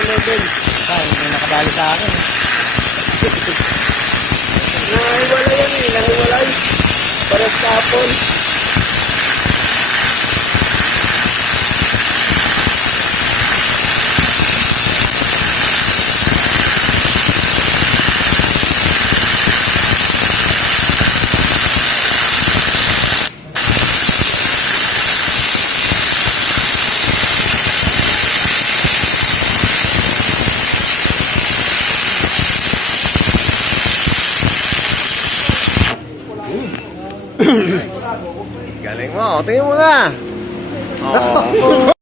level. Hindi nakabali sa akin. Nahiwalay yan eh, nahiwalay. Paras kapon. Galing mo, tingin mo na. Oh.